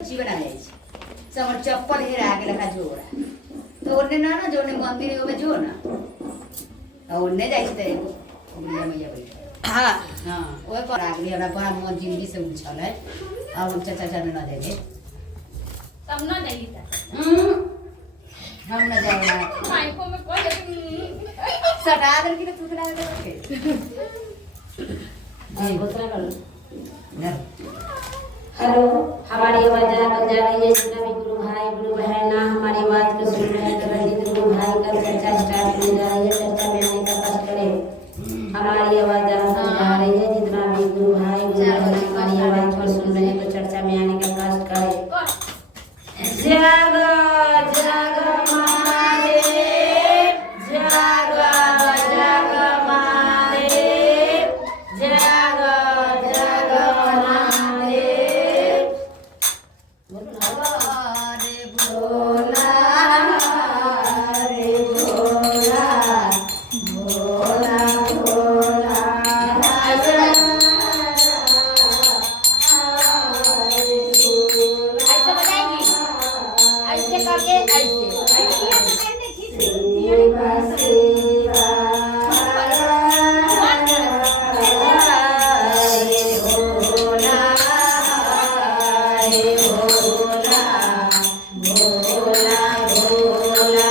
जीवन आ जाए समर चप्पल हे आगे लगा जोड़ा तो ओने ना जो ने मंदिर में जो ना और ओने जाई ते गुड़िया मैया बैठ हां हां ओए पर आगली हमरा बड़ा मन जिंदगी से उछल है और हम चाचा चाचा ना देगे तब ना जाइए हम ना जाएगा माइको में कोई सटा दे कि तू खिला दे के जी घोसला कर लो। ना हेलो, हमारी आवाज जरा तक जा रही है। जितना भी गुरु भाई गुरु बहना हमारी आवाज को सुन रहे हैं तो रंजीत गुरु भाई का चर्चा स्टार्ट होने जा रही है। चर्चा में आने का कष्ट करें। हमारी आवाज जरा तक जा रही है। जितना भी गुरु भाई गुरु बहना हमारी आवाज को सुन रहे हैं तो चर्चा में आने का कष्ट करें। जागो जागो महादेव, जागो जागो महादेव, जागो जागो महादेव। अरे भोला रे भोला, भोला भोला राजा ऐसे बजाएगी ऐसे करके ऐसे शिवा शिवा रे भोला रे भोला, भोला भोला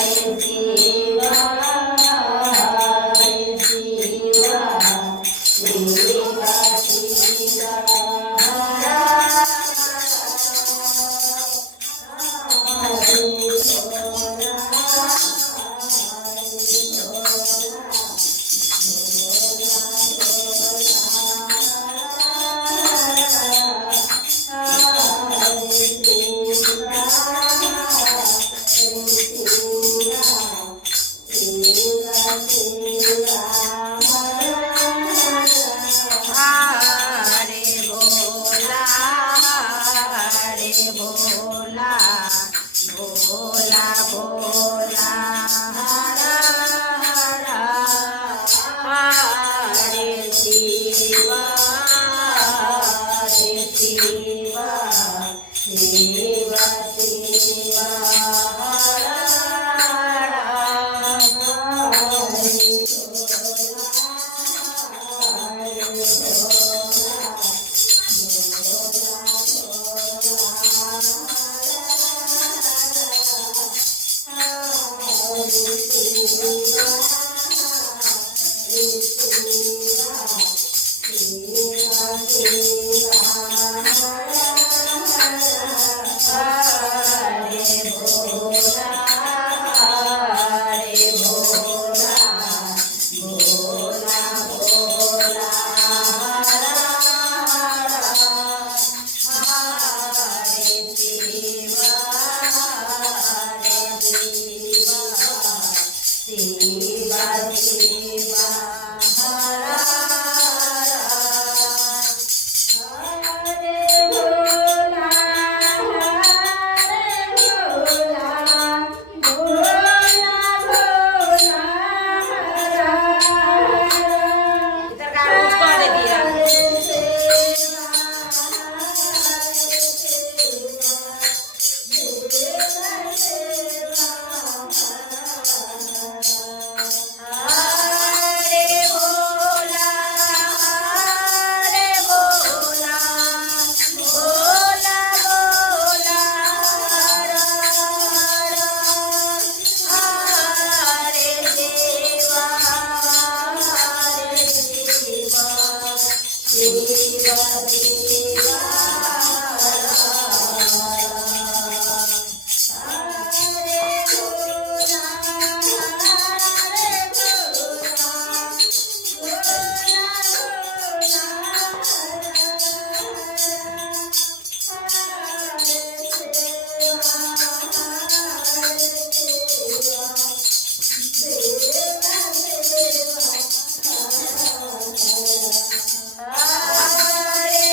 रे शिवा रे शिवा, शिवा शिवा हरे भोला हरे भोला, भोला भोला हरा हरा, हरे शिवा रे शिवा, शिवा शिवा हरा हरे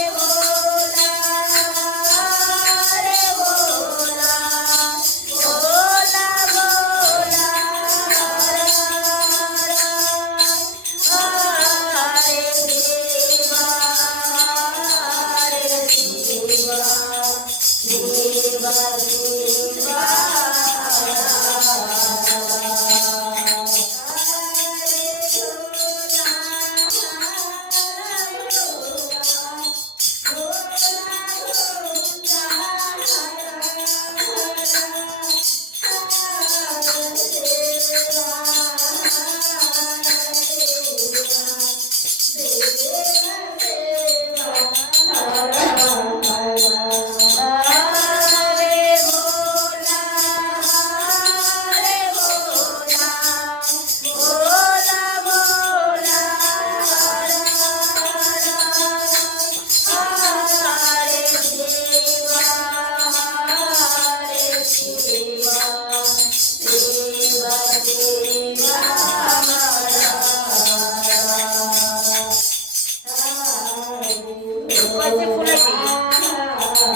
कैसे फूले थी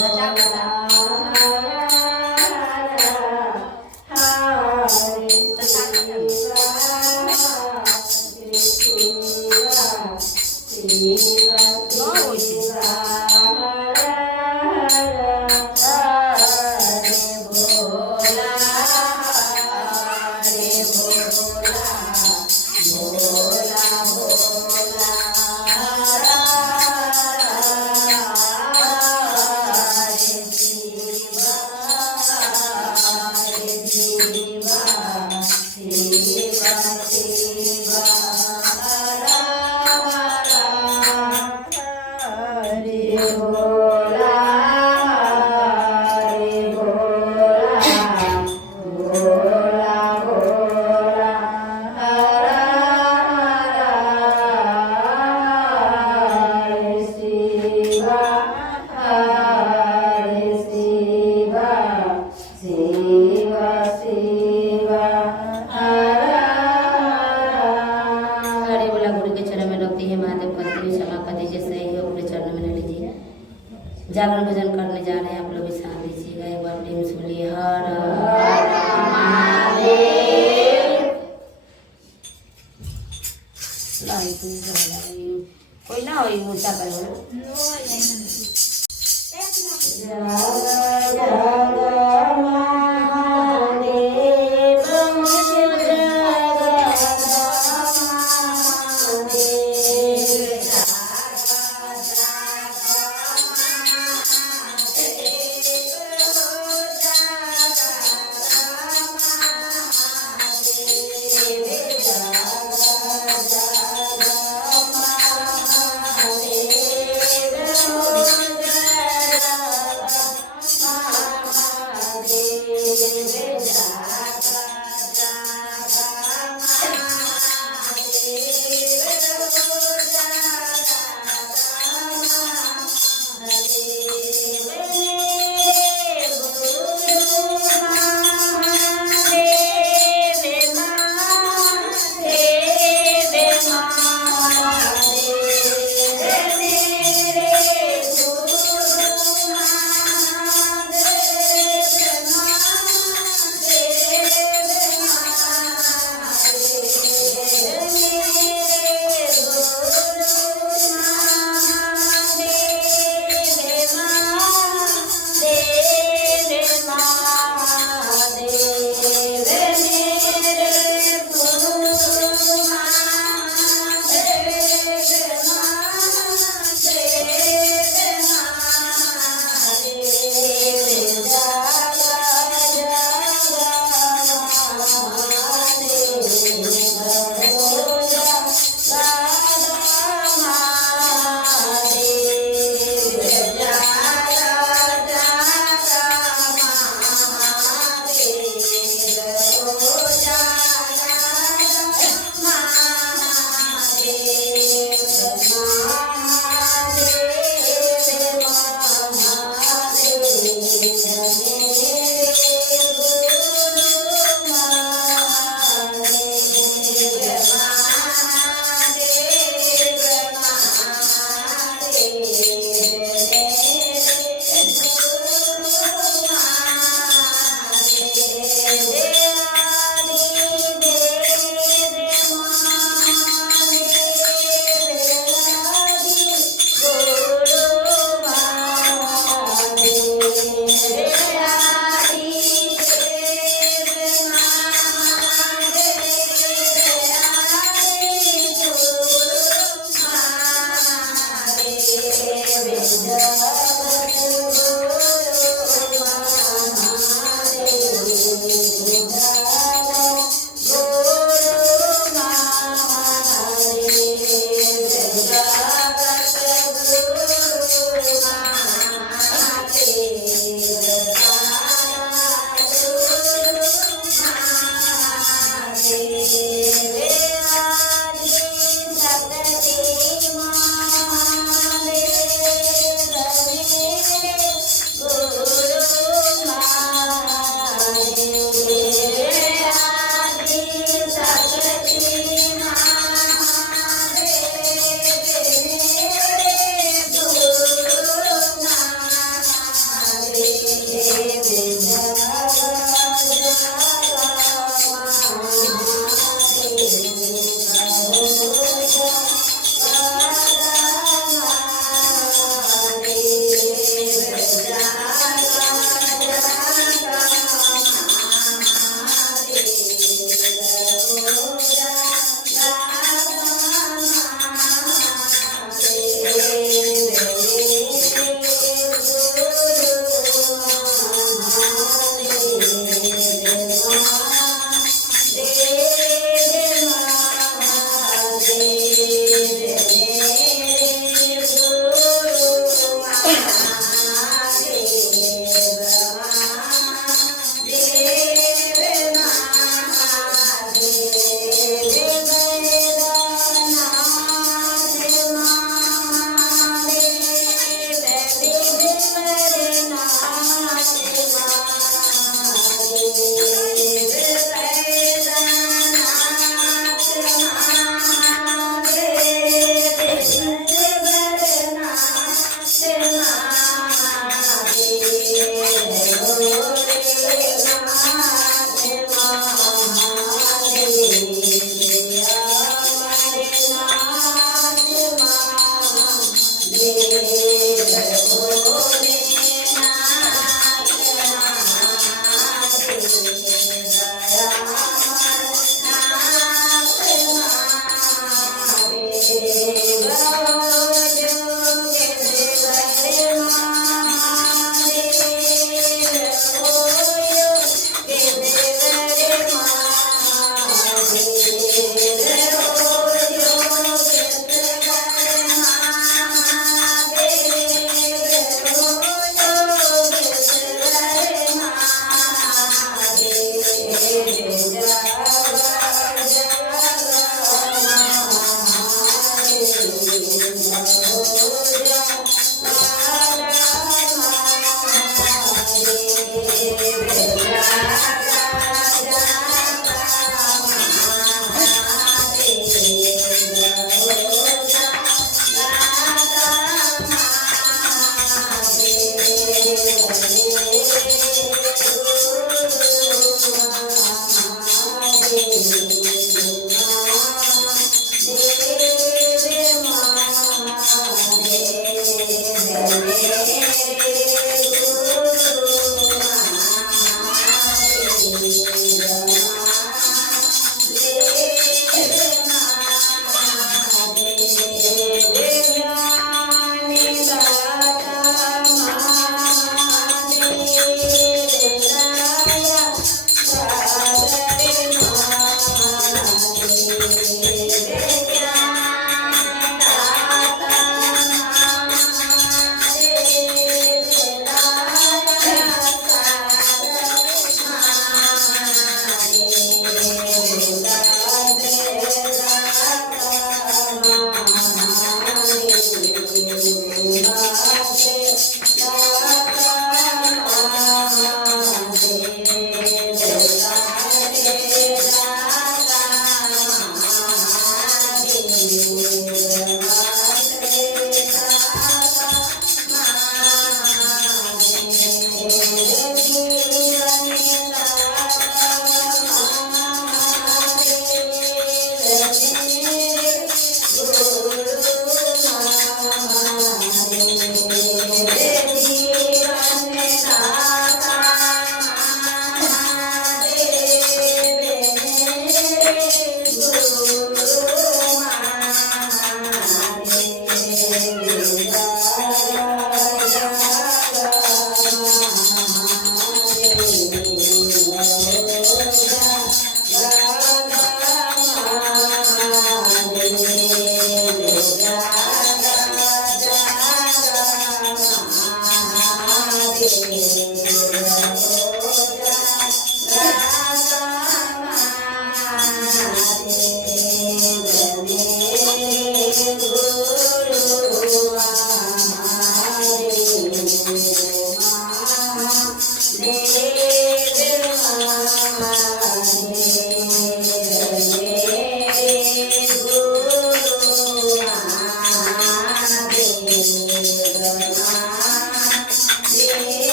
बचा बचा हरे बोला गुरु के चरण में रखती है महादेव पत्नी क्षमा कर दीजिए सही है अपने चरणों में न लीजिए जागरण भजन करने जा रहे हैं आप लोग भी साथ दीजिएगा एक बार प्रेम से बोलिए हर हर महादेव लाई तू कोई ना हो ऊंचा करो जय जय महादेव शिव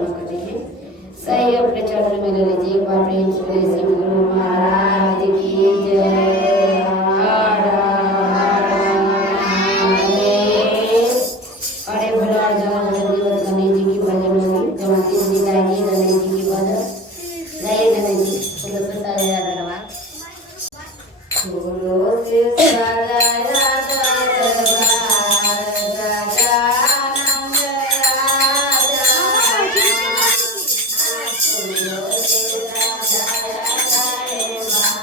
क्षमा कर दीजिए। सही अपने चरण में ले लीजिए। एक बार प्रेम से बोलिए श्री गुरु महाराज की जय। हर हर महादेव। अरे भला जाओ जल्दी बस गणेश जी की भजन होगी। जमाती जी गाएगी गणेश जी की भजन। गाइए गणेश जी। फूलों से सजाया दरबार। फूलों से सजाया दरबार गजानन राजा। फूलों से सजाया दरबार गजानन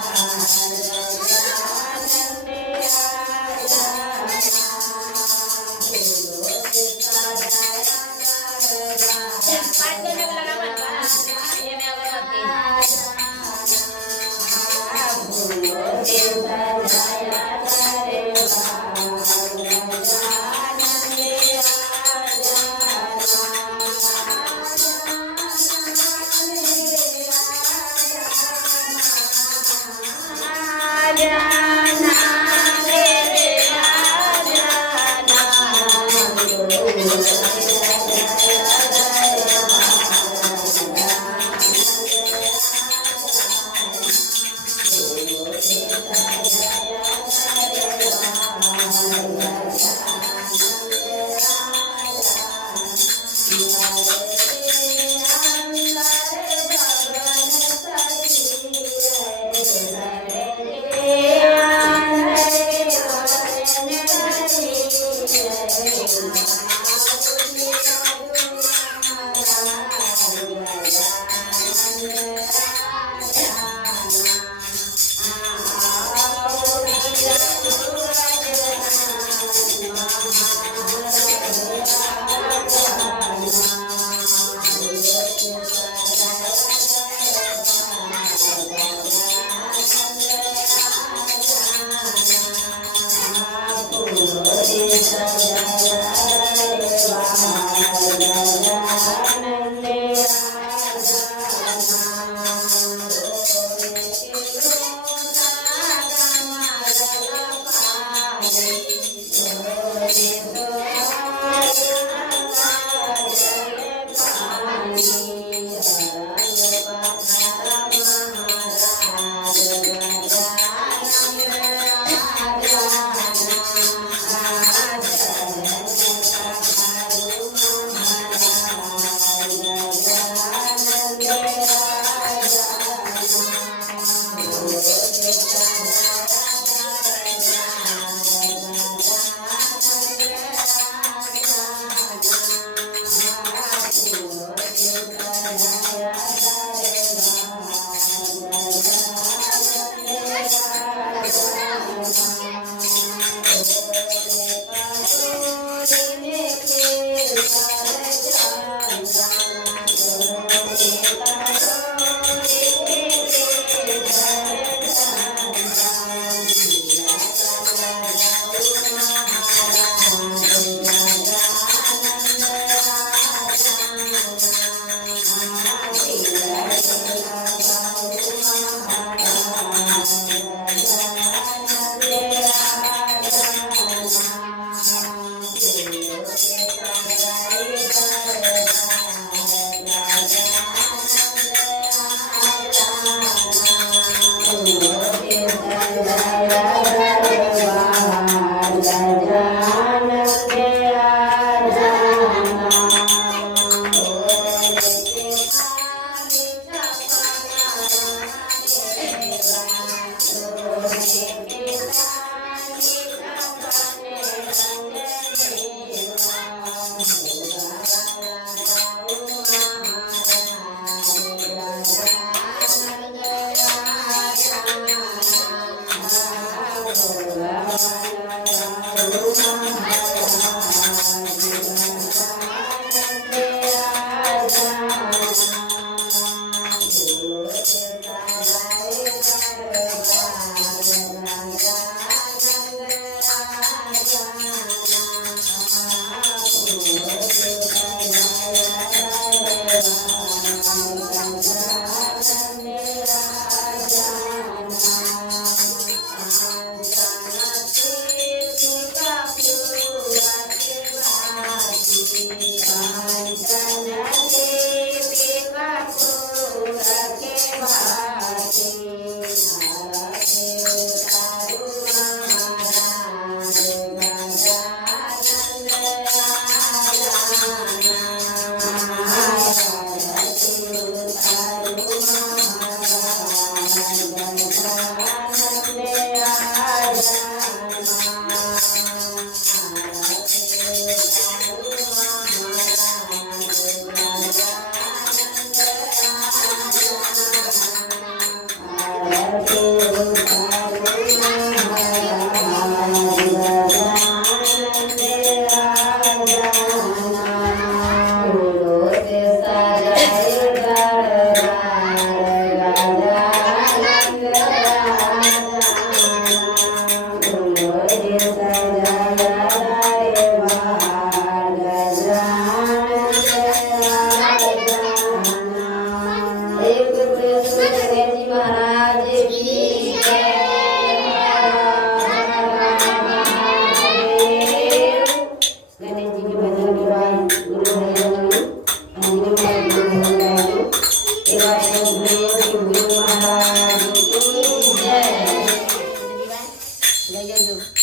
गुरु महाराज की जय। जय जय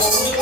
Bye.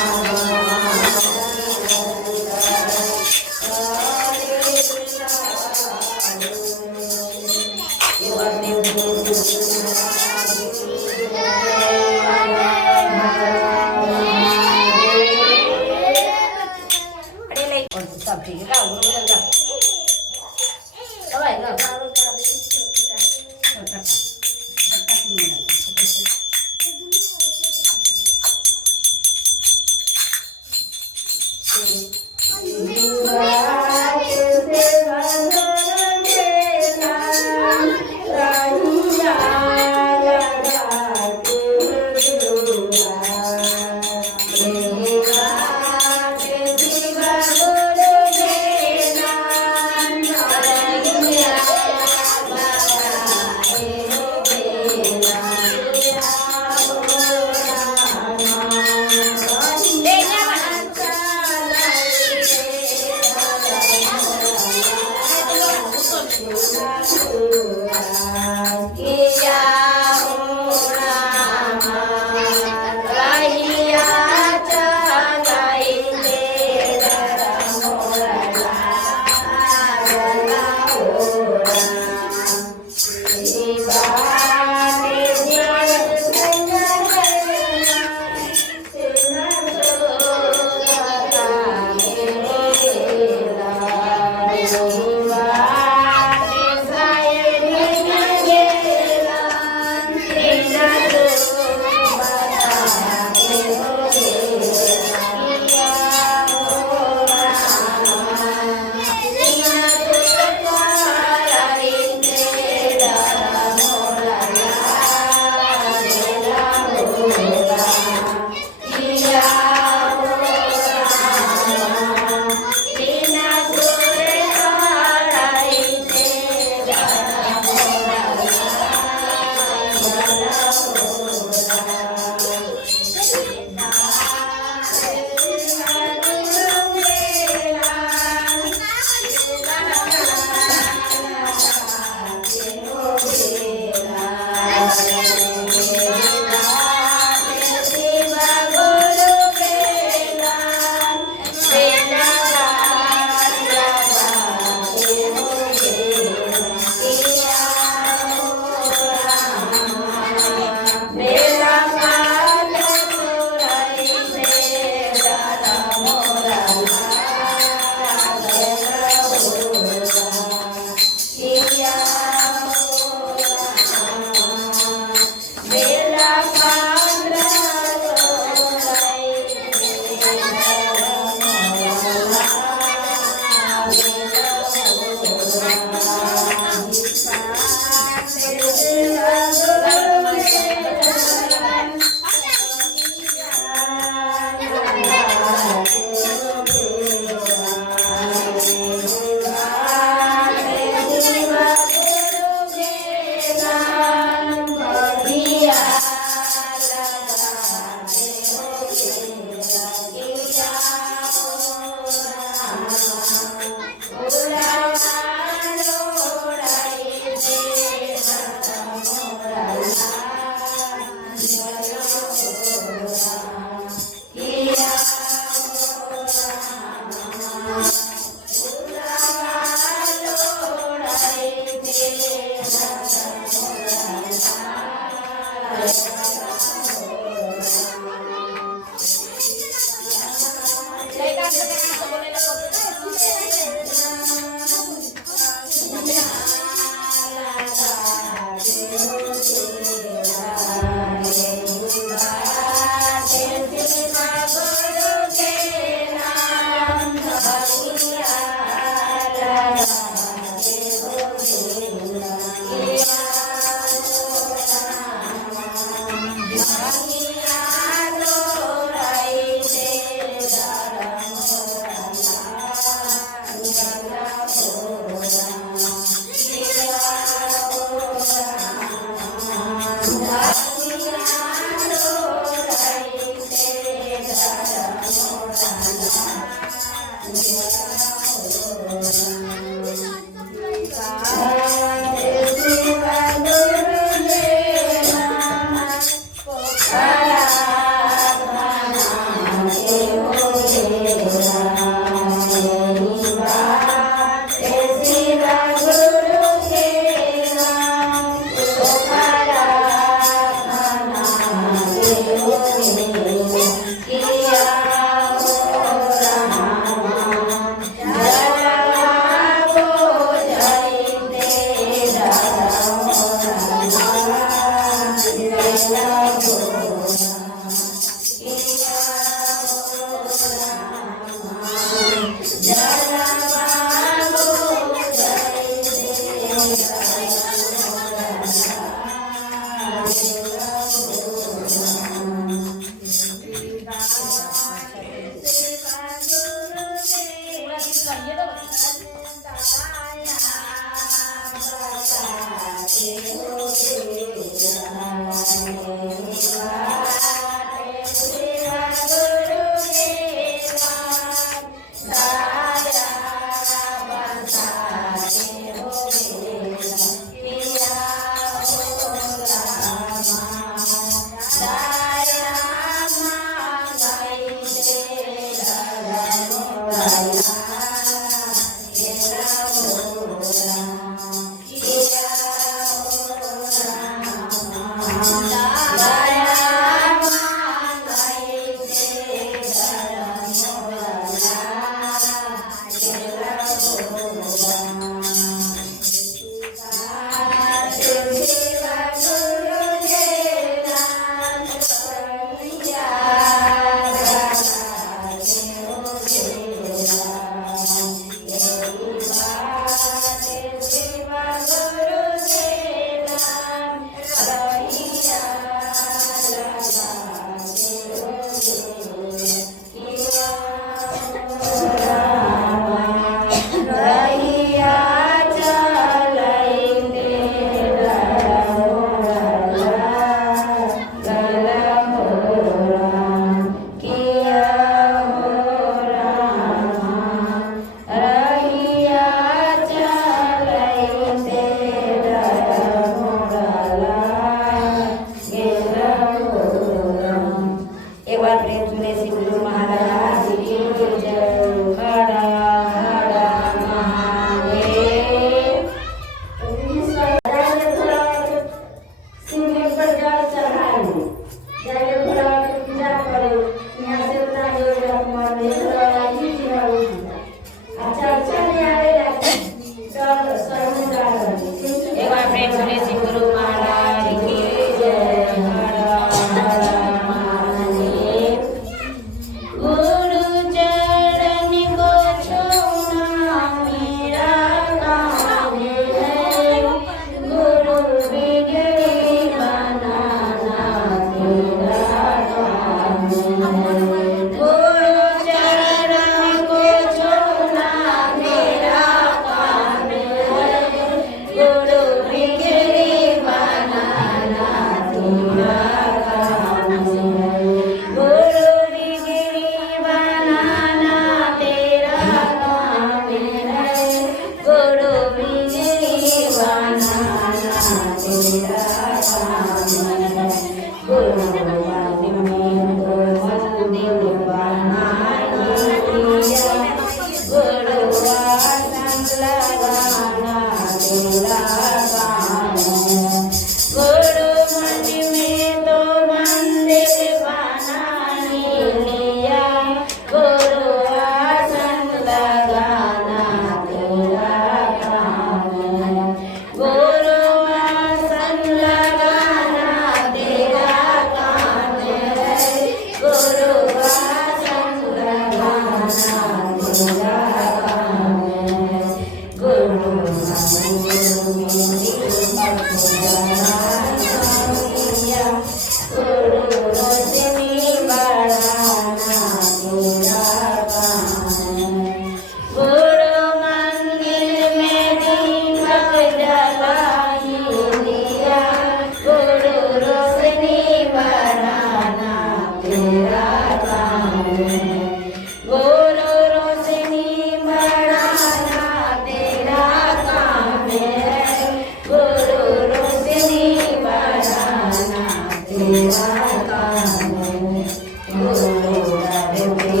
Guru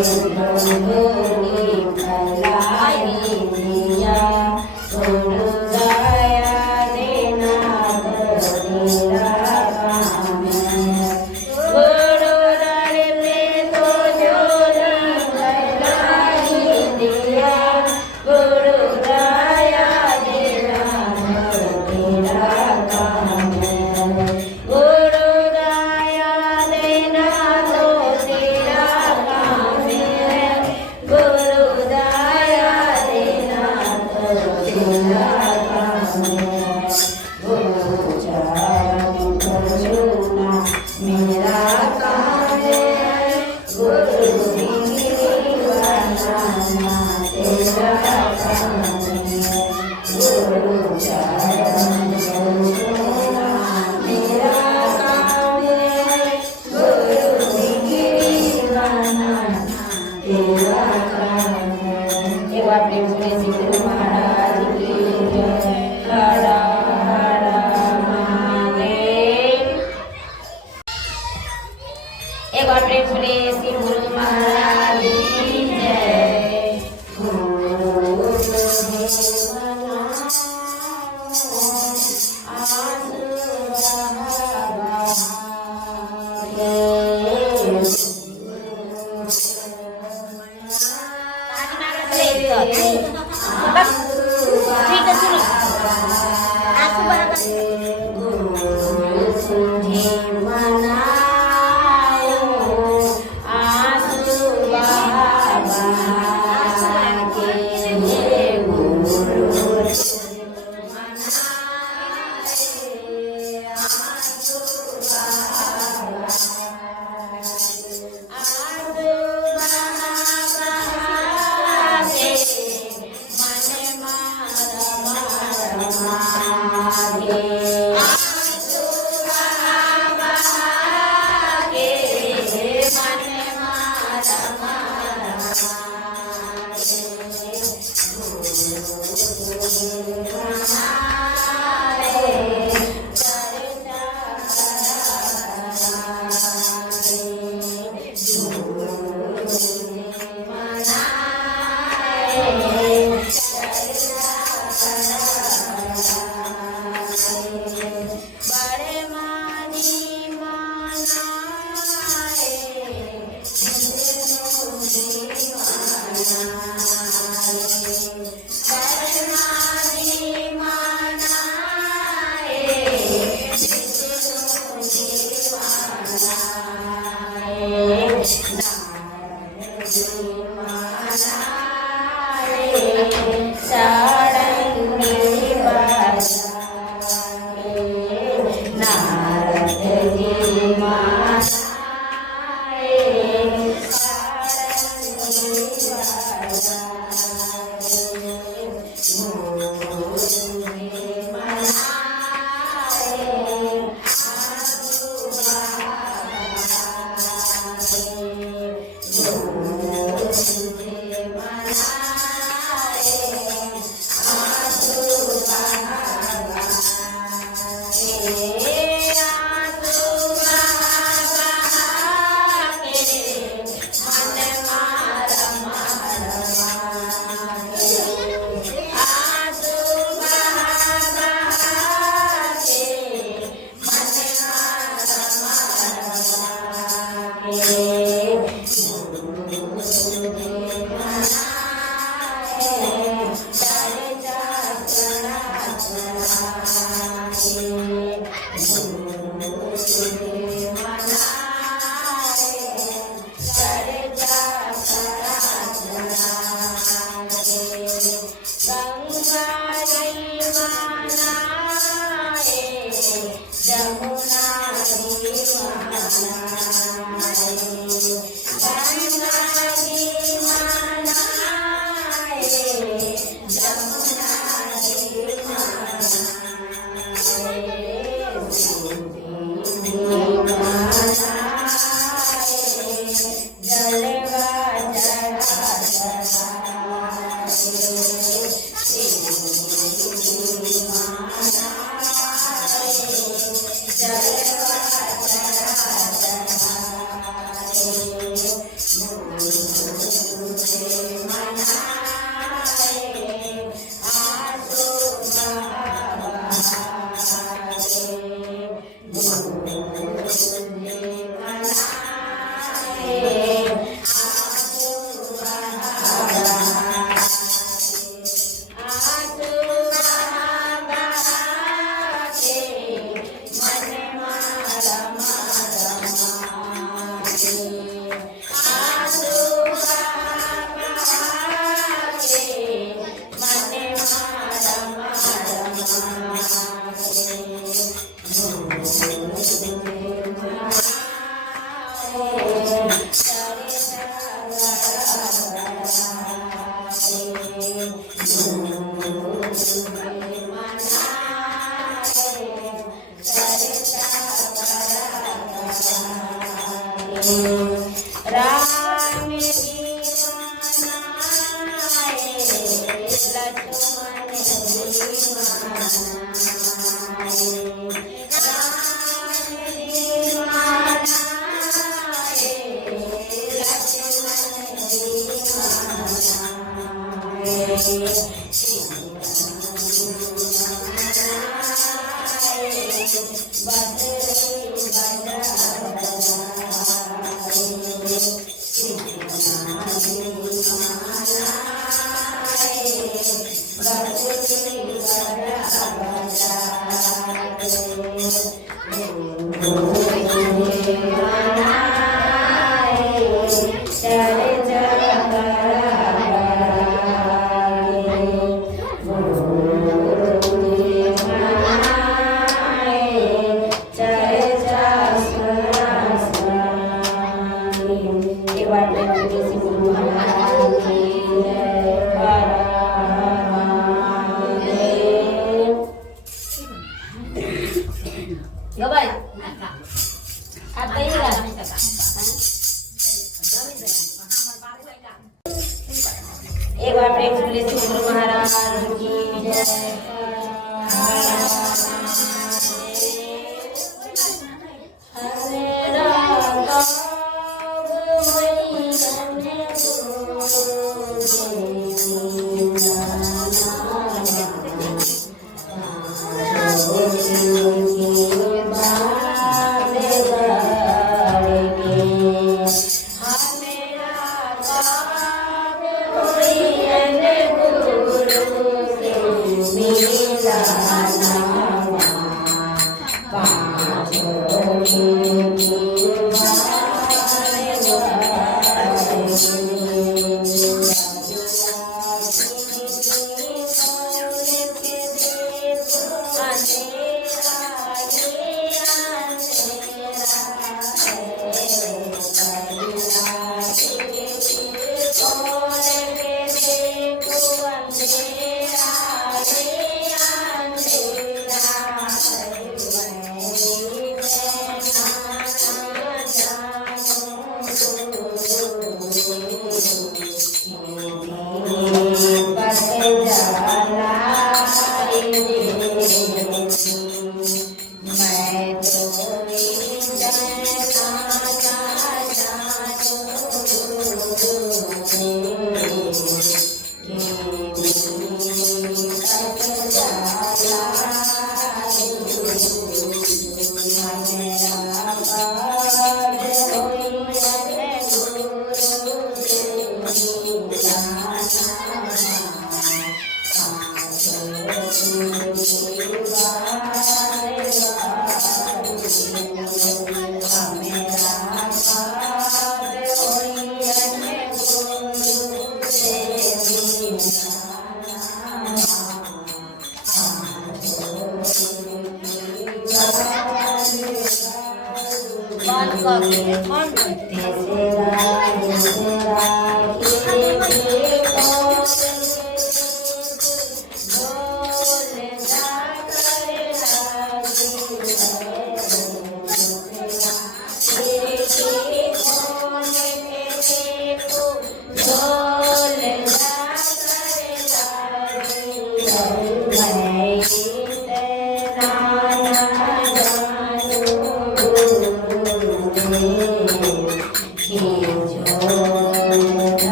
एक बार प्रेम से बोले श्री गुरु महाराज की जय।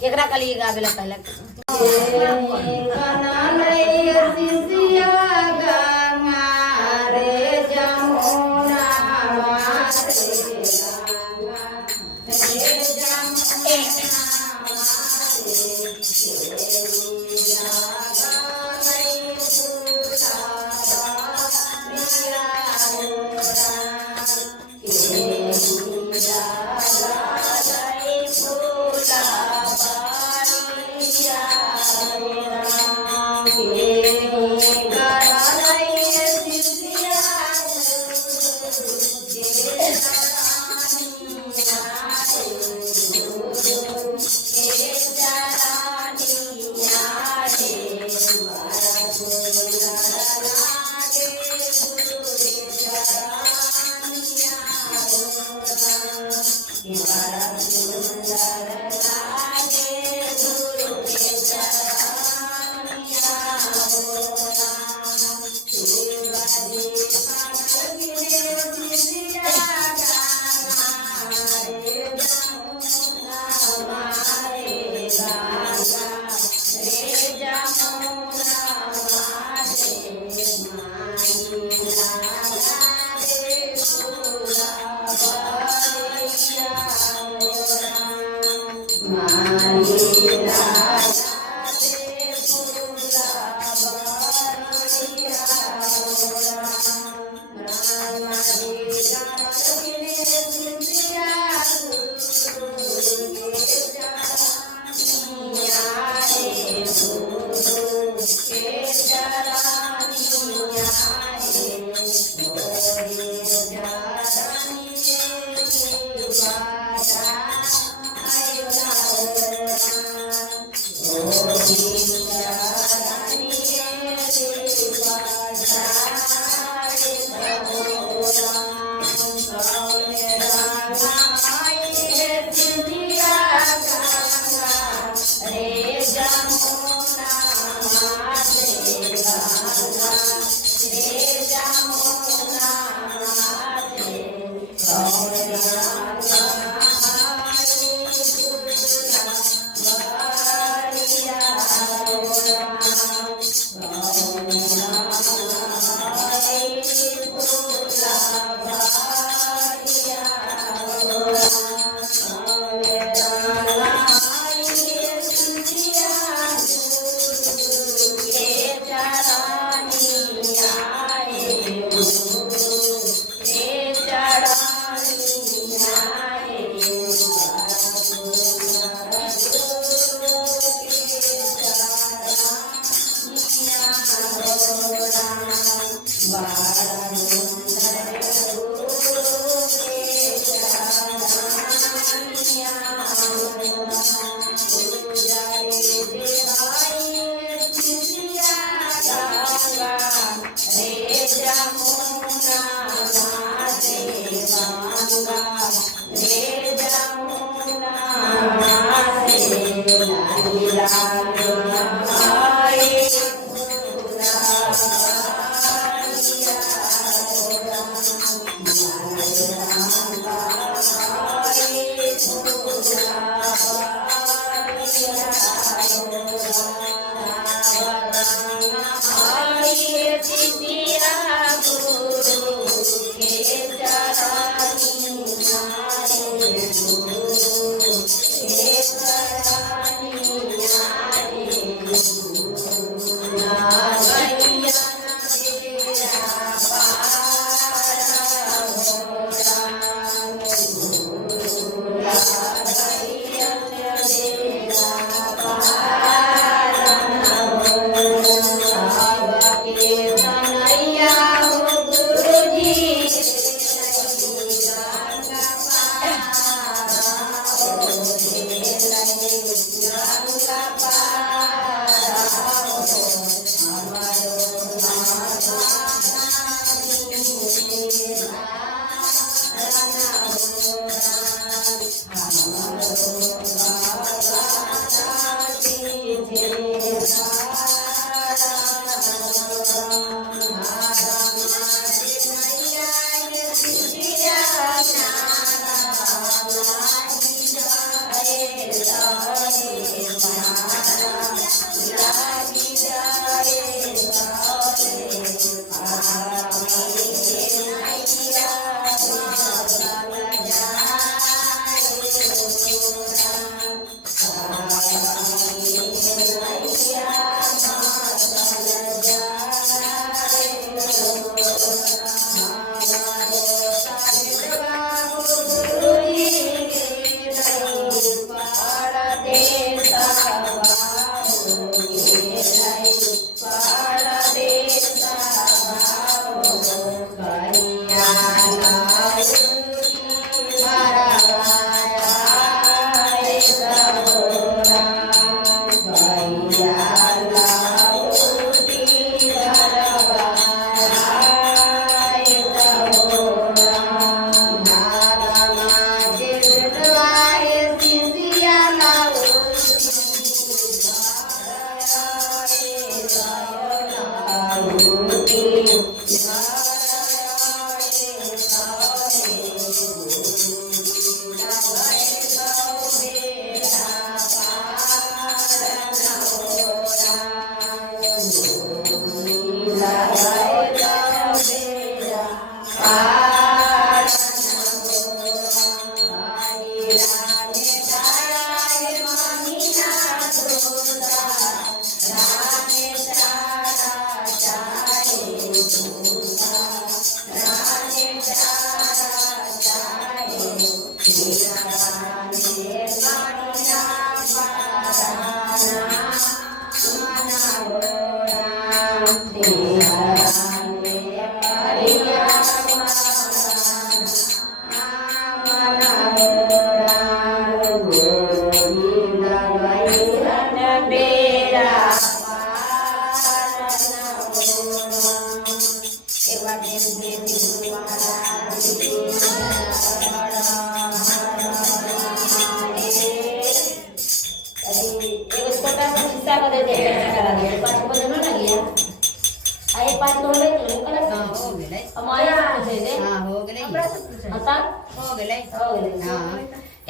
केकरा कली गावे ला पहले Yeah.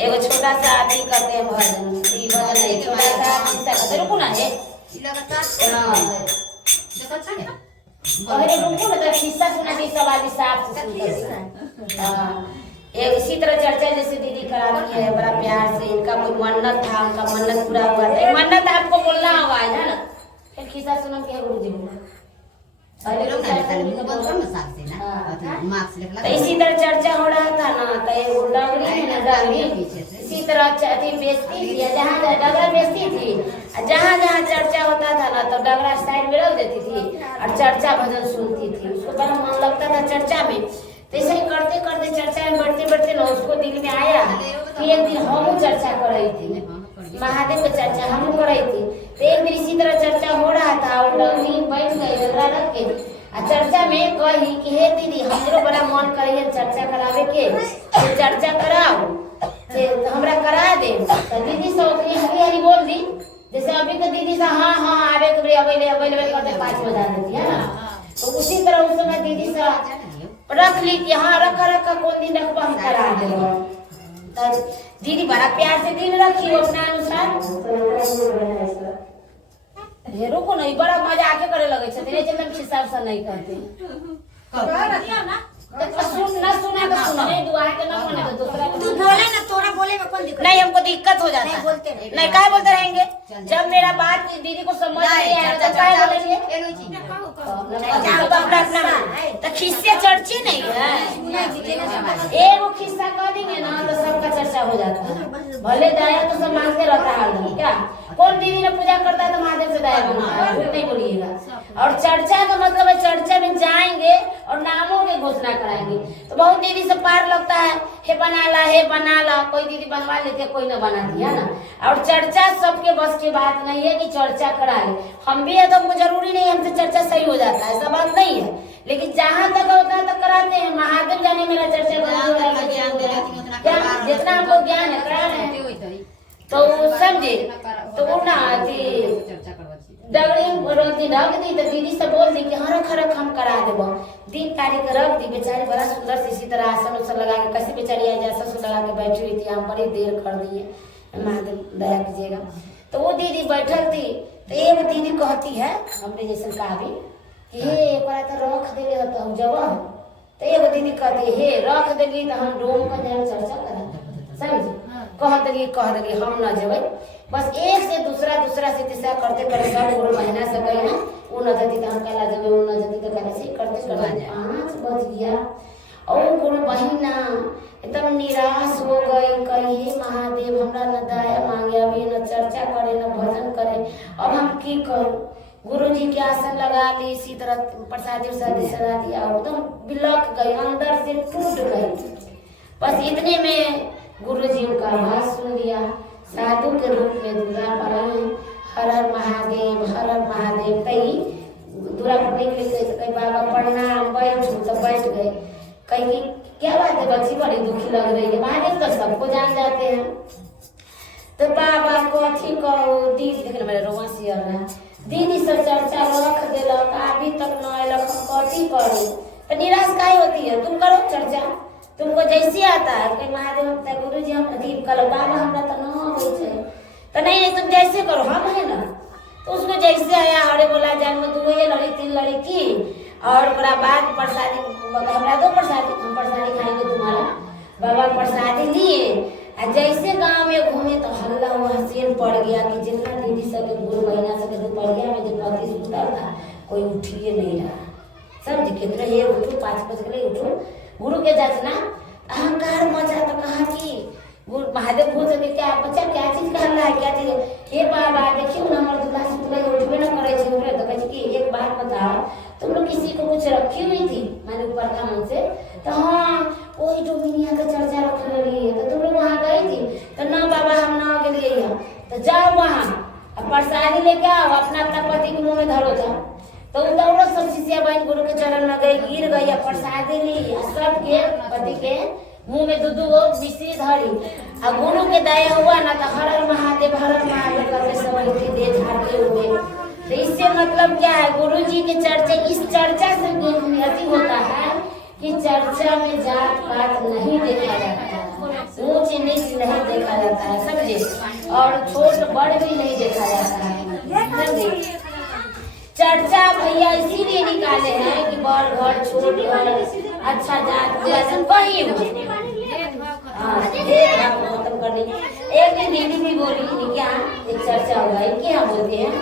एगो छोटा सा आदमी करते हैं भजन, ई भजन है छोटा सा किस्सा रुको ना है लगातार अरे रुको ना तो किस्सा सुना दी सवाल हिसाब से सुनते। हाँ एक इसी तरह चर्चा जैसे दीदी कराती है बड़ा प्यार से, इनका कोई मन्नत था, उनका मन्नत पूरा हुआ था। मन्नत आपको बोलना होगा है ना, फिर किस्सा सुना के गुरु जी तो इसी तरह चर्चा हो रहा था ना, तो वो डगरी है ना, डगरी इसी तरह अथी बेचती थी, जहाँ डगरा बेचती थी, जहाँ जहाँ चर्चा होता था ना तो डगरा साइड में रख देती थी और चर्चा भजन सुनती थी। उसको बड़ा मन लगता था चर्चा में, तो ऐसे ही करते करते चर्चा में बढ़ते बढ़ते ना उसको दिल में आया कि एक दिन हम चर्चा कर रही थी, महादेव की चर्चा हम कर रही थी। तो एक दिन इसी तरह चर्चा हो रहा था और डगरी बैठ गई डगरा रख के चर्चा में कही कि हे दीदी हमरो बड़ा मन करिए चर्चा करावे के, तो चर्चा कराओ तो हमरा करा दे। तो दीदी से ओकरी हरी हरी बोल दी, जैसे अभी तो दीदी से हाँ हाँ आवे के अबेले करते 5 बजा देती है ना, तो उसी तरह उस समय दीदी से रख ली कि हाँ रखा कौन दिन रखबा हम करा देंगे। तो दीदी बड़ा प्यार से दिन रखी अपना अनुसार। ये रुको नहीं, बड़ा मजा आके करे लगे छे, तेरे चलम हिसाब से नहीं करते तो सुन ना सुना तो सुना नहीं, दुआ के ना माने तो दूसरा तू बोले ना, तोरा बोले में कौन दिक्कत नहीं, हमको दिक्कत हो जाता है। बोलते नहीं काहे बोलते रहेंगे, जब मेरा बात दीदी को समझ नहीं आया तो काहे बोलेंगे। तो खिस्से चर्चे नहीं है, एक वो खिस्सा कह देंगे ना तो सबका चर्चा हो जाता है। भले दाया तो सब मांगते रहता है हरदम, क्या कौन दीदी ने पूजा करता है तो महादेव से दाया मांगता है, झूठ नहीं बोलिएगा। और चर्चा का मतलब है चर्चा में जाएंगे और नामों की घोषणा कराएंगे। तो बहुत दीदी से पार लगता है, हे बना ला, कोई दीदी बनवा लेती है, कोई न बनाती है ना। और चर्चा सबके बस की बात नहीं है कि चर्चा कराए, हम भी है तो हमको जरूरी नहीं हमसे चर्चा सही हो जाता है, ऐसा बात नहीं है। लेकिन जहाँ तक होता है तक कराते हैं। महादेव जाने मेरा चर्चा जितना हमको ज्ञान है करा रहे हैं तो समझे। तो वो ना डगरी रख दी तो दीदी से बोल दी कि हाँ रख हम करा देबो। दिन तारीख रख दी, बेचारी बड़ा सुंदर से इसी तरह आसन उसन लगा के, कैसी बेचारी जैसा सुन लगा के बैठी हुई थी, हम बड़ी देर कर दिए, महादेव दया कीजिएगा। तो वो दीदी बैठल थी, तो एक दीदी कहती है हमने जैसे कहा भी कि हे एक बार तो रख दे हम जगह, तो एक दीदी कहती हे रख देली तो हम डोम का जाए चर्चा करा, समझ कह देली हम न जेबै। बस एक से दूसरा से तीसरा करते करते सब पूरा महीना से गई ना, वो न जती तो हम कला जेबै, वो न जती तो कला से करते करते 5 बज गया। और गुरु महीना एकदम निराश हो गई, कही हे महादेव हमरा न दया मांगे, अभी न चर्चा करे न भजन करे, अब हम की करूं। गुरु जी के आसन लगा ली, इसी तरह प्रसादी सजा दिया, एकदम बिलक गई, अंदर से टूट गई। बस इतने में गुरु जी उनका आवाज सुन लिया, साधु के रूप में दूरा पर हर हर महादेव कई दूरा पर निकले, कई बाबा प्रणाम बैठो, तो बैठ गए। कहीं क्या बात है बच्ची बड़ी दुखी लग रही है, महादेव तो सबको जान जाते हैं। तो बाबा कथी कहो, दीदी देखने मेरे रोमा सियर रहा, दीदी से चर्चा रख दिलक, अभी तक न अयलक, हम कथी करूँ। तो निराश काहे होती है, तुम करो चर्चा, तुमको जैसे आता है। कहीं महादेव गुरु जी हम अजीब करो, बाबा हमरा तो न आवे छे, तो नहीं तुम जैसे करो, हम है ना। तो उसमें जैसे आया हरे बोला जन्म 2 लड़ी 3 लड़ी की, और ओकरा बाद प्रसादी हमरा दो प्रसादी, हम प्रसादी खाएंगे तुम्हारा। बाबा प्रसादी लिए, जैसे गांव में घूमे तो हल्ला हुआ, सेल पड़ गया कि जितना दीदी सके गुरु महीना सके दोपहरिया में जो पति सुता था कोई उठिए नहीं रहा। समझ कितने हे उठो 5 बज गए उठो। गुरु के जाचना अहंकार मचा तो कहा कि गुरु महादेव पूछ के क्या बच्चा क्या चीज कहला है, क्या चीज हे बाबा देखियो ना हमर दूल्हा सुतले उठबे न करे छे। उठे तो कहे कि एक बात बताओ, तुम लोग किसी को कुछ रखी हुई थी माने ऊपर का मन से? तो हाँ वही डोमिनिया का चर्चा रख रही है, तो तुम लोग वहाँ गई थी? तो ना बाबा हम ना गए, तो जाओ वहाँ प्रसादी लेके आओ, अपना अपना पति के मुँह में धरो था। तो दौड़ो सब शिष्या बहन गुरु के चरण में गई, गिर गई, प्रसादी ली, सबके पति के मुँह में 2 मिश्री धरी। और गुरु के दया हुआ ना तो हर हर महादेव करके सब दे झाड़ते हुए। तो इससे मतलब क्या है, गुरु जी के चर्चा, इस चर्चा से अति होता है कि चर्चा में जात पात नहीं देखा जाता है, ऊंच नीच नहीं देखा जाता है, समझे, और छोट बड़ भी नहीं देखा जाता है, समझे। चर्चा भैया इसीलिए निकाले हैं कि बड़ घर छोट घर अच्छा जात जैसन कहीं हो। हाँ, भेदभाव खत्म करनी। एक दिन दीदी भी बोली कि क्या एक चर्चा हुआ है, क्या बोलते हैं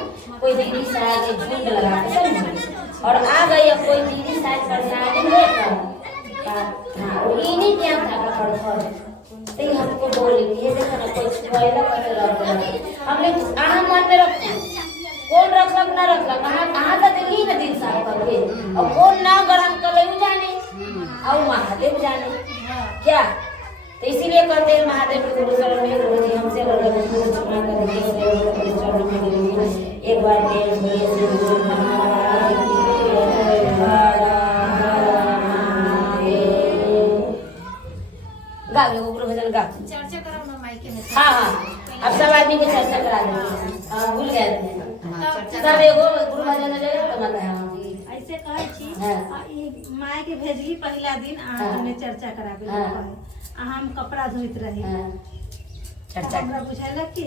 कोई दीदी शायद एक झुंड लगा के समझी और आ गई अब कोई दीदी शायद प्रसाद लेकर। हाँ, वो इन्हीं क्या था खड़ तो हमको बोली कि देखो ना कोई छुआइला कर रहा हम लोग आहा मन में रखते कौन रखलक ना रखलक कहाँ तक ही न दिन साफ करके और कौन ना ग्रहण कर ले जाने और महादेव जाने क्या। तो इसीलिए कहते हैं महादेव के गुरु शरण में गुरु जी हमसे एक बार गुरु महाराज गा गुरु भजन गा चर्चा कराओ ना माइके में। हाँ अब सब आदमी की चर्चा करा देंगे। भूल गए थे सब एगो गुरु भजन में जगह तो मत है ऐसे कहै छी माय के भेजली पहला दिन हमने चर्चा कराबे हम कपड़ा धोइत रही चर्चा हमरा बुझाइला कि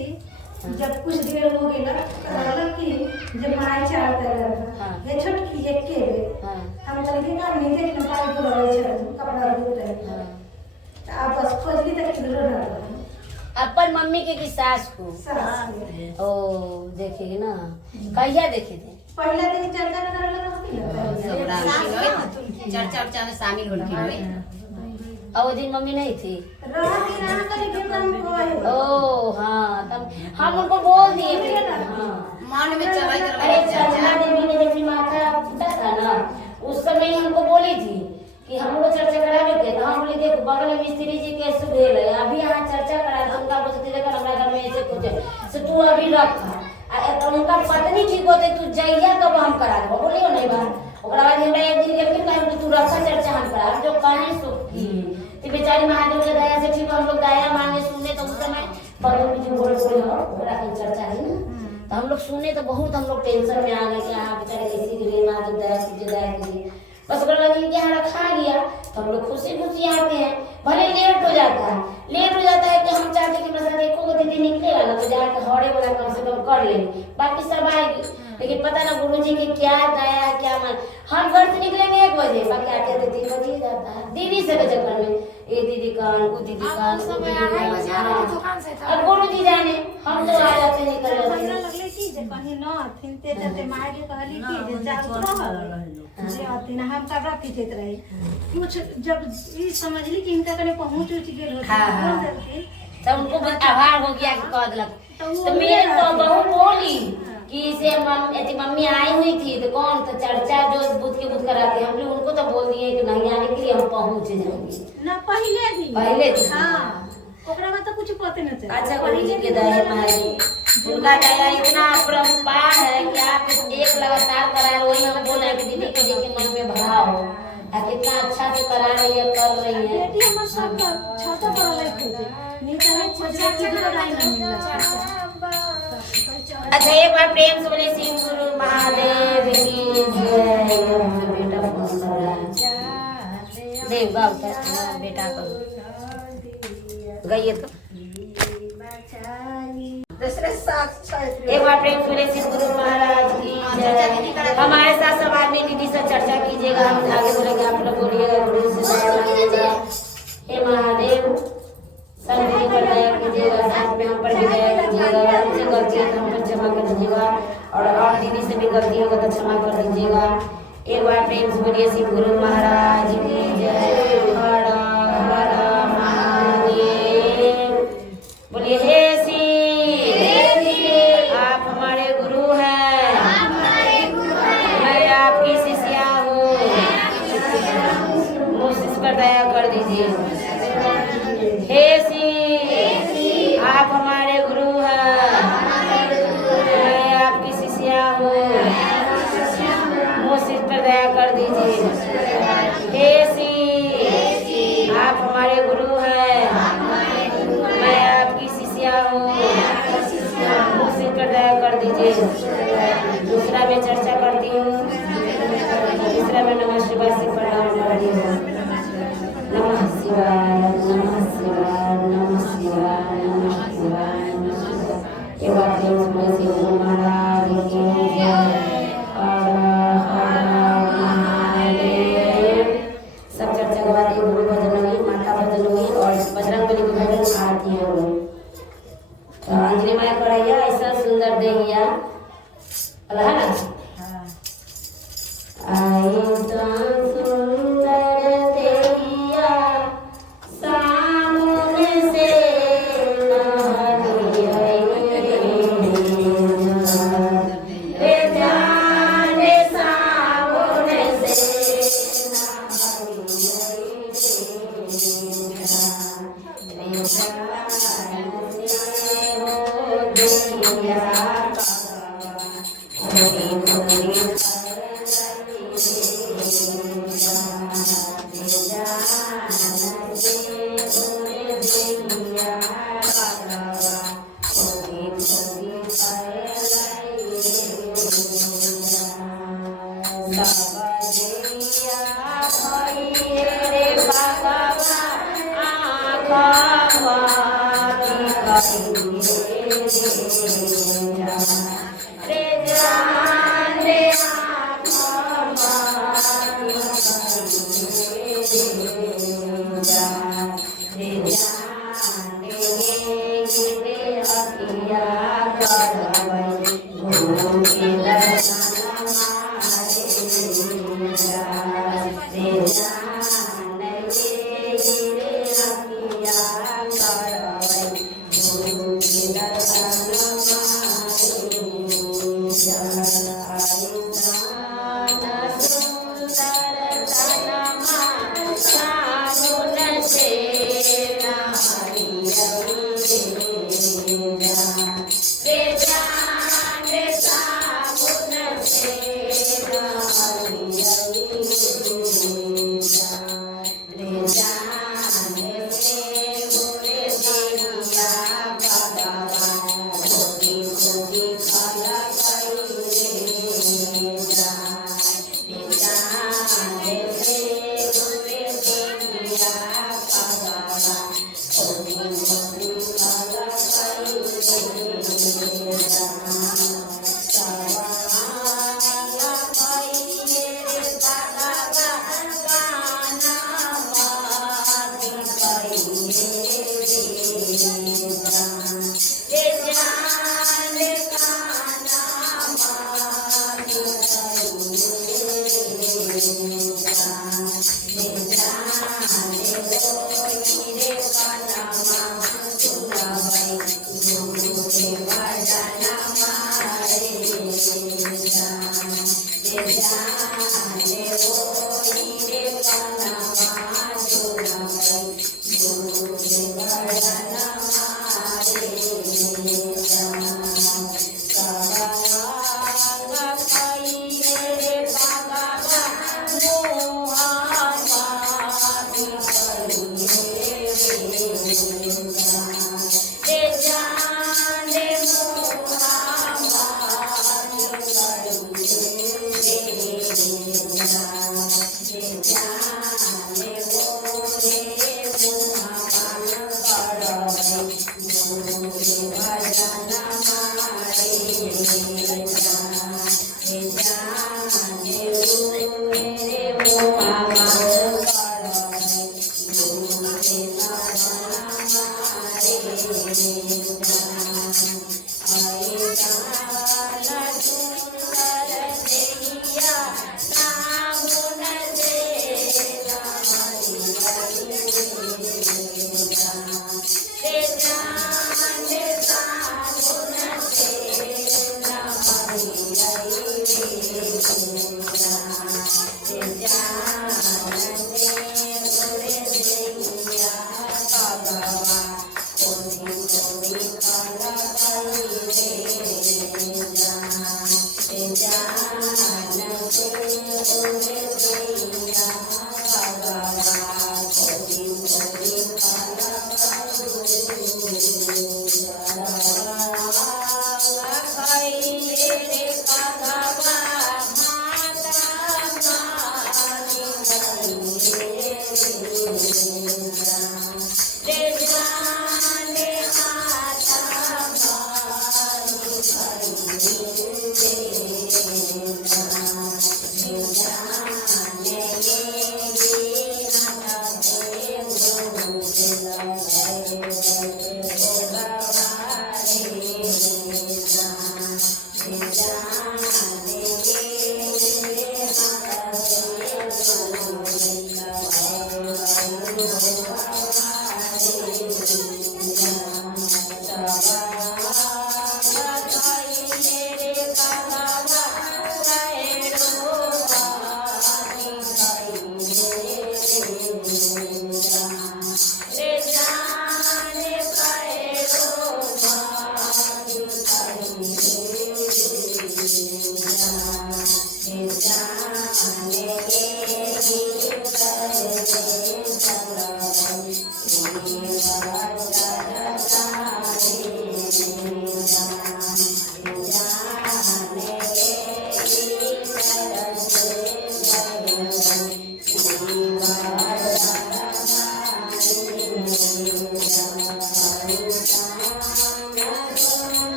जब कुछ देर हो गेला कहला कि जब माय चार तरह हे छोटकी एके हम कहली ना नीचे के पाई को रहे छै कपड़ा धोइत रही आप बस खोजली तक किधर ना अपन मम्मी के की सास को ओ देखेगी ना कहिया देखे थे पहला दिन चर्चा करला चर्चा उर्चा में शामिल होने और वो दिन मम्मी नहीं थी। ओ हाँ तब हम उनको बोल दिए मन में चढ़ाई अरे चर्चा देवी ने जब माथा फूटा था ना उस समय हमको बोली थी कि हम लोग चर्चा करावे के तो हम बोले देखो बगल में मिस्त्री जी के सुधेल है अभी यहाँ चर्चा करा दो उनका बोलते देखो हमारा घर में ऐसे कुछ से तू अभी रख उनका पत्नी ठीक होते तू जाइया कब हम करा दो बोलियो नहीं बात ओकरा बाद हमरा एक दिन गेल कहे तू रखा चर्चा हम करा जो कहे सुखी तो बेचारी महादेव के दया से ठीक हम लोग दया मांगे सुनने तो उस समय पगल में जो बोल ओकरा की चर्चा है ना तो हम लोग सुनने तो बहुत हम लोग टेंशन में आ गए कि हाँ बेचारे कैसी के लिए महादेव दया कीजिए बस ओकरा बाद इनके यहाँ रखा गया तो हम लोग खुशी खुशी आते हैं भले लेट हो जाता है कि हम चाहते कि बस देखो दीदी निकलेगा ना तो जाके हौड़े वाला कम से कम कर लेंगे बाकी सब आएगी लेकिन पता ना गुरु जी की क्या दया है क्या मन हम घर से निकलेंगे 1 बजे बाकी आते आते 3 बजे जाता है दीदी से के चक्कर में ये दीदी कान वो दीदी कान अब गुरु जी जाने हम तो आ जाते निकल जाते लगले कि जे कहीं न थिनते जते माय के कहली कि जे जात रह जे अति ना हम कबरा पीछेत रही कुछ जब ई समझली कि इनका कने पहुंच गेल होती तो उनको आभार हो गया कि कह दिलक तो मेरे तो बहू बोली कि से मम्मी आई हुई थी तो कौन तो चर्चा जो बुध के बुध कराते हैं हम लोग उनको तो बोल दिए कि नहीं आने के लिए हम पहुंच जाएंगे ना पहले भी हां ओकरा में तो कुछ पता नहीं चला। अच्छा गुरु जी के दया महाराज उनका दया इतना अपरंपार है कि आप एक लगातार करा रहे वही हम बोल रहे कि दीदी के देखिए मन में भाव है कितना अच्छा से करा रही है कर रही है बेटी हमर सब छोटा बड़ा लड़की नहीं तो खोजरा की लड़ाई नहीं मिला। अच्छा एक बार प्रेम से बोले शिव गुरु महादेव की जय बेटा फोन कर रहा है देव गाँव का बेटा को गई तो एक बार प्रेम से बोले शिव गुरु महाराज की जय। हमारे साथ सब आदमी दीदी से चर्चा कीजिएगा हम आगे बोलेंगे आप लोग बोलिएगा गुरु से दया हे महादेव संधि पर दया कीजिएगा साथ में हम पर भी दया कीजिएगा हमसे गलती है तो हम पर क्षमा कर दीजिएगा और दीदी से भी गलती होगा तो क्षमा कर दीजिएगा। एक बार प्रेम से बोलिए शिव गुरु महाराज की जय। हर हर महादेव बोलिए हे शिव आप हमारे गुरु हैं मैं आपकी शिष्या हूँ मुझ पर दया कर दीजिए। हे शिव आप हमारे गुरु हैं मैं आपकी शिष्या हूँ मुझ पर दया कर दीजिए। हे शिव आप हमारे गुरु हैं मैं आपकी शिष्या हूँ मुझ पर दया कर दीजिए। दूसरा मैं चर्चा करती हूँ तीसरा मैं नमः शिवाय से प्रणाम करती हूँ। नमः शिवाय नमः शिवाय नमः शिवाय नमः शिवाय नमः शिवाय। महाराज की जय।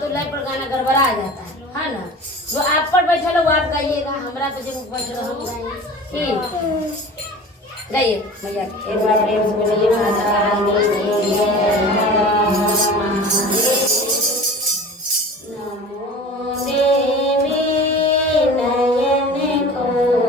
मतुल्लाह पर गाना गड़बड़ा जाता है ना। जो आप पर बैठे हो वो आप गाइएगा, हमरा पे जो बैठे हो हम गाएंगे। ठीक गाइए भैया एक बार प्रेम से बोलिए माता रानी की जय। नमो देवी नयन खोलो द्वारे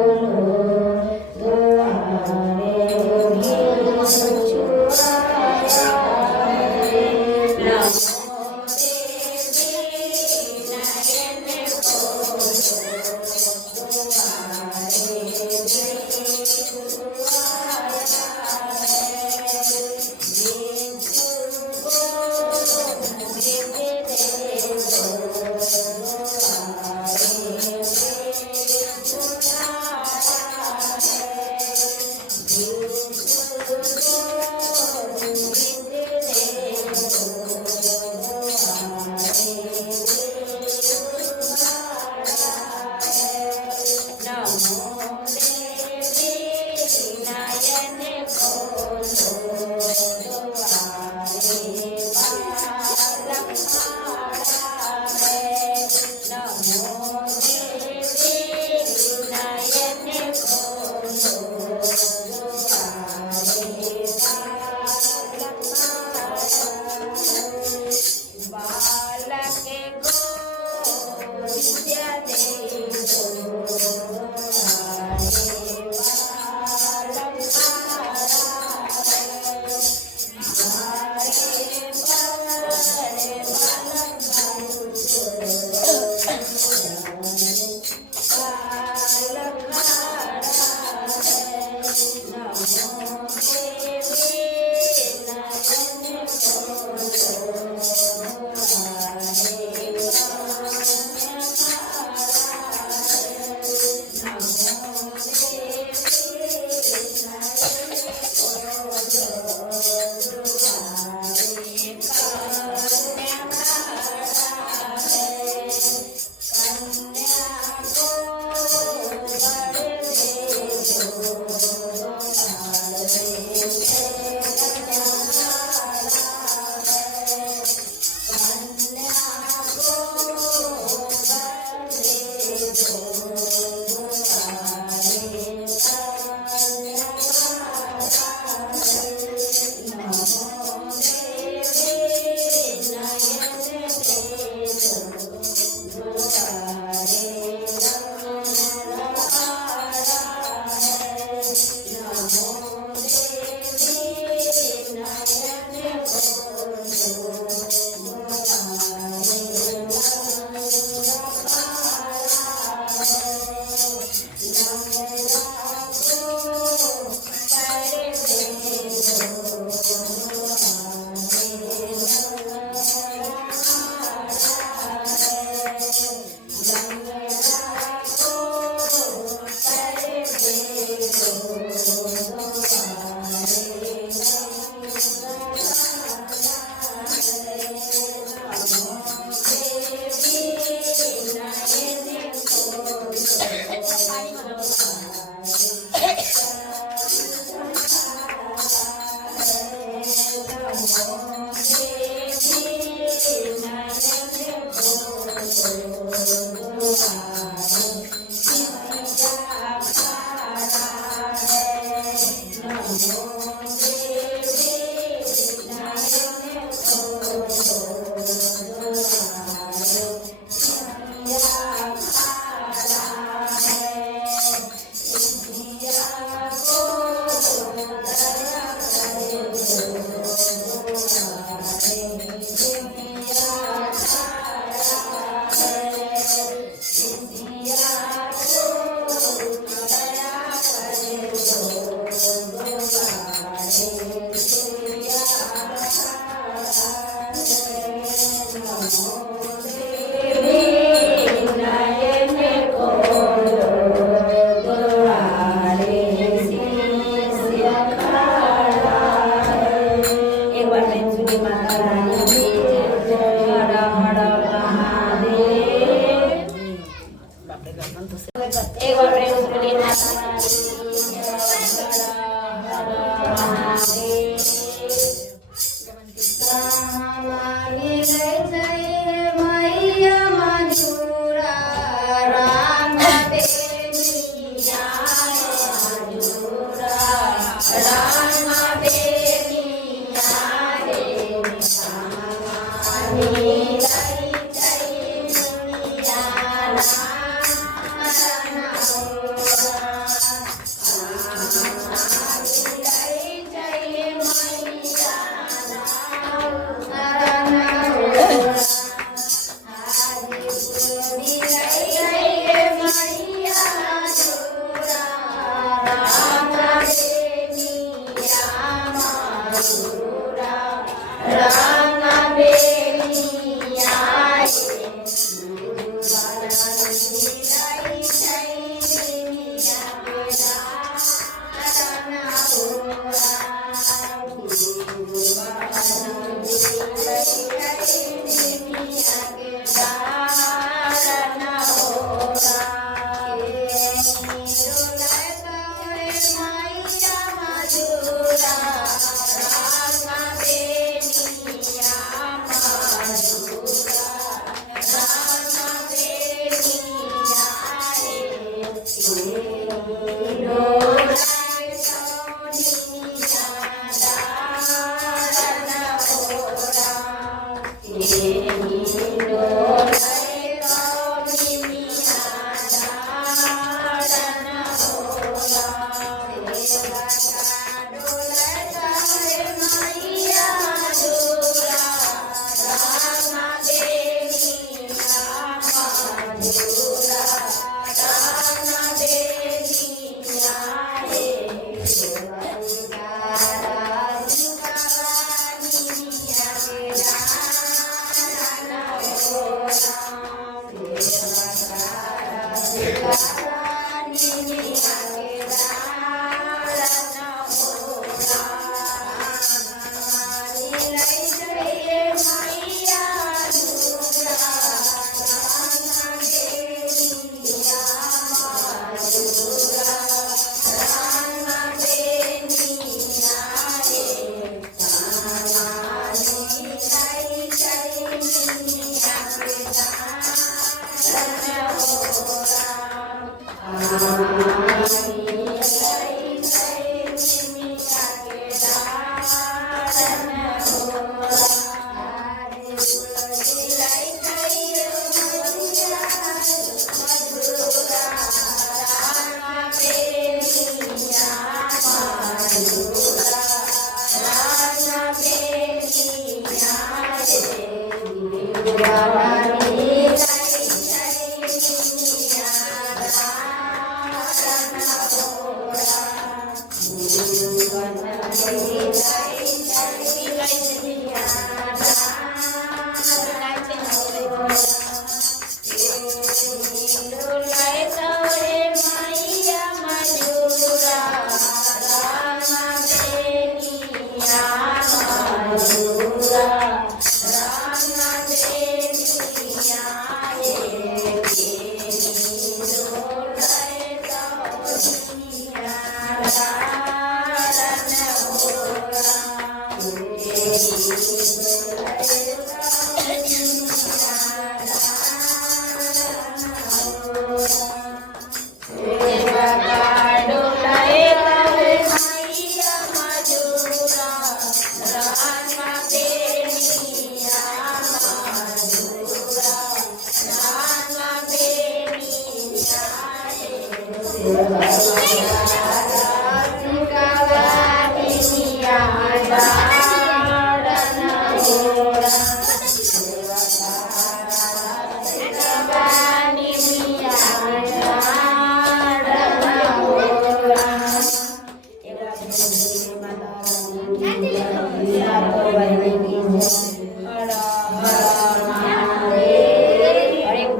एक बार प्रेम से बोलिए माता रानी की जय।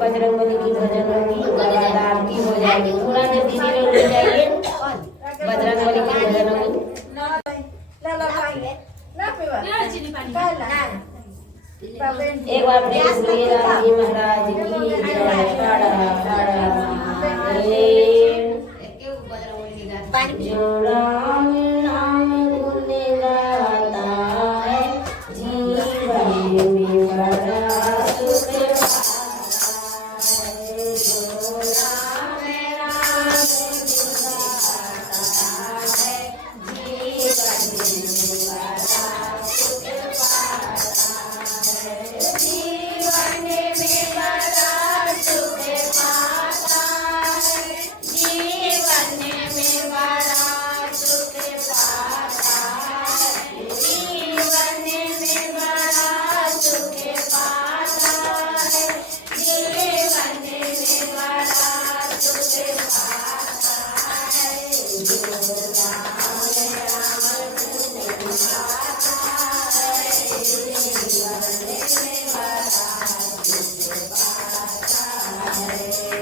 बजरंगबली की भजन होगी, बाद आरती हो जाएगी। पूरा जब दीदी लोग ले जाइए बजरंगबली की भजन होगी। एक बार प्रेस लिए राजी महाराज की जय। जो राम नाम गुण गाता है जीवन में बड़ा सुख पाता है। जो राम नाम गुण गाता है जीवन में बड़ा सुख पाता है।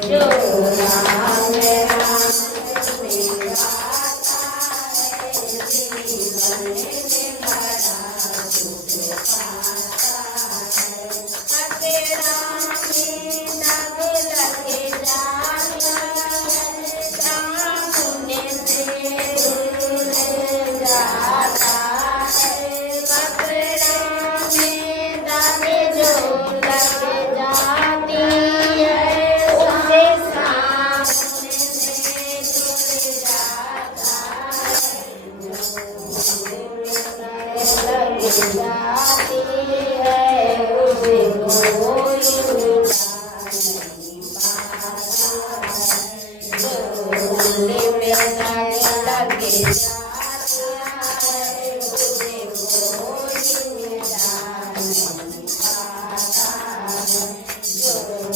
जो राम राम जाती है उसे कोई झूले में जाने लगे जो